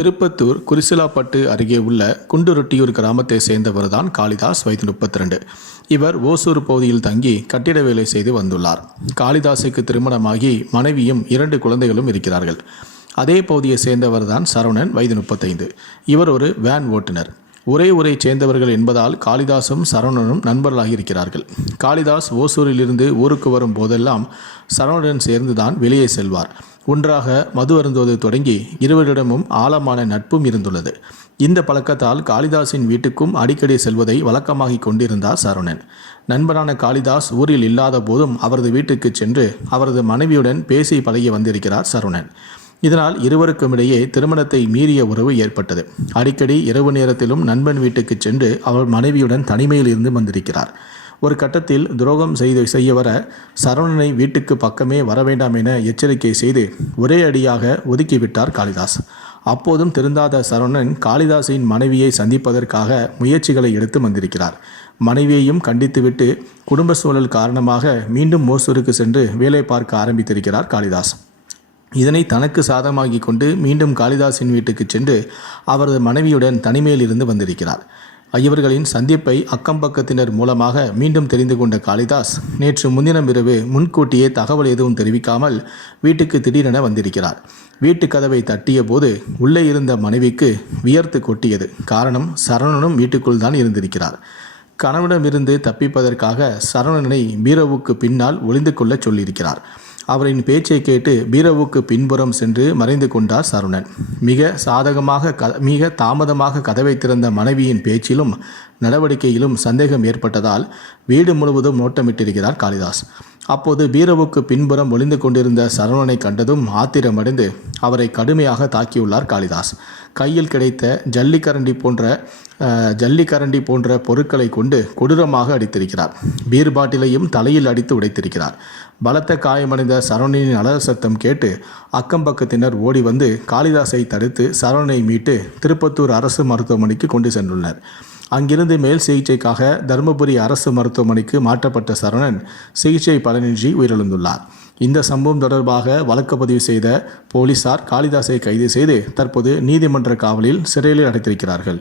திருப்பத்தூர் குறிசிலாப்பட்டு அருகே உள்ள குண்டுரொட்டியூர் கிராமத்தை சேர்ந்தவர் தான் காளிதாஸ் வயது முப்பத்தி ரெண்டு இவர் ஓசூர் பகுதியில் தங்கி கட்டிட வேலை செய்து வந்துள்ளார். காளிதாஸுக்கு திருமணமாகி மனைவியும் இரண்டு குழந்தைகளும் இருக்கிறார்கள். அதே பகுதியை சேர்ந்தவர்தான் சரவணன் வயது முப்பத்தைந்து. இவர் ஒரு வேன் ஓட்டுநர். ஒரே ஊரை சேர்ந்தவர்கள் என்பதால் காளிதாசும் சரவணனும் நண்பர்களாக இருக்கிறார்கள். காளிதாஸ் ஓசூரிலிருந்து ஊருக்கு வரும் போதெல்லாம் சரவணனுடன் சேர்ந்துதான் வெளியே செல்வார். ஒன்றாக மது அருந்துவது தொடங்கி இருவரிடமும் ஆழமான நட்பும் இருந்துள்ளது. இந்த பழக்கத்தால் காளிதாஸின் வீட்டுக்கும் அடிக்கடி செல்வதை வழக்கமாகி கொண்டிருந்தார் சரவணன். நண்பனான காளிதாஸ் ஊரில் இல்லாத போதும் அவரது வீட்டுக்கு சென்று அவரது மனைவியுடன் பேசி பழகி வந்திருக்கிறார் சரவணன். இதனால் இருவருக்கும் இடையே திருமணத்தை மீறிய உறவு ஏற்பட்டது. அடிக்கடி இரவு நேரத்திலும் நண்பன் வீட்டுக்கு சென்று அவர் மனைவியுடன் தனிமையில் இருந்து வந்திருக்கிறார். ஒரு கட்டத்தில் துரோகம் செய்து செய்ய வர சரவணனை வீட்டுக்கு பக்கமே வர வேண்டாம் என எச்சரிக்கை செய்து ஒரே அடியாக ஒதுக்கிவிட்டார் காளிதாஸ். அப்போதும் திருந்தாத சரவணன் காளிதாஸின் மனைவியை சந்திப்பதற்காக முயற்சிகளை எடுத்து வந்திருக்கிறார். மனைவியையும் கண்டித்துவிட்டு குடும்ப சூழல் காரணமாக மீண்டும் மோசூருக்கு சென்று வேலை பார்க்க ஆரம்பித்திருக்கிறார் காளிதாஸ். இதனை தனக்கு சாதமாகி கொண்டு மீண்டும் காளிதாஸின் வீட்டுக்கு சென்று அவரது மனைவியுடன் தனிமையில் இருந்து வந்திருக்கிறார். இவர்களின் சந்திப்பை அக்கம்பக்கத்தினர் மூலமாக மீண்டும் தெரிந்து கொண்ட காளிதாஸ் நேற்று முன்தினம் இரவு முன்கூட்டியே தகவல் எதுவும் தெரிவிக்காமல் வீட்டுக்கு திடீரென வந்திருக்கிறார். வீட்டு கதவை தட்டிய போது உள்ளே இருந்த மனைவிக்கு வியர்த்து கொட்டியது. காரணம் சரவணனும் வீட்டுக்குள் தான் இருந்திருக்கிறார். கணவனிடமிருந்து தப்பிப்பதற்காக சரவணனை பீரோவுக்கு பின்னால் ஒளிந்து கொள்ள சொல்லியிருக்கிறார். அவரின் பேச்சை கேட்டு பீரவுக்கு பின்புறம் சென்று மறைந்து கொண்டார் சரவணன் மிக சாதகமாக க மிக தாமதமாக கதவை திறந்த மனைவியின் பேச்சிலும் நடவடிக்கையிலும் சந்தேகம் ஏற்பட்டதால் வீடு முழுவதும் நோட்டமிட்டிருக்கிறார் காளிதாஸ். அப்போது பீரவுக்கு பின்புறம் ஒளிந்து கொண்டிருந்த சரவணனை கண்டதும் ஆத்திரமடைந்து அவரை கடுமையாக தாக்கியுள்ளார் காளிதாஸ். கையில் கிடைத்த ஜல்லிக்கரண்டி போன்ற ஜல்லிக்கரண்டி போன்ற பொருட்களை கொண்டு கொடூரமாக அடித்திருக்கிறார். பீர் பாட்டிலையும் தலையில் அடித்து உடைத்திருக்கிறார். பலத்த காயமடைந்த சரவணனின் அலற சத்தம் கேட்டு அக்கம்பக்கத்தினர் ஓடி வந்து காளிதாசை தடுத்து சரவணனை மீட்டு திருப்பத்தூர் அரசு மருத்துவமனைக்கு கொண்டு சென்றுள்ளனர். அங்கிருந்து மேல் சிகிச்சைக்காக தருமபுரி அரசு மருத்துவமனைக்கு மாற்றப்பட்ட சரவணன் சிகிச்சை பலனின்றி உயிரிழந்துள்ளார். இந்த சம்பவம் தொடர்பாக வழக்கு பதிவு செய்த போலீசார் காளிதாசை கைது செய்து தற்போது நீதிமன்ற காவலில் சிறையில் அடைத்திருக்கிறார்கள்.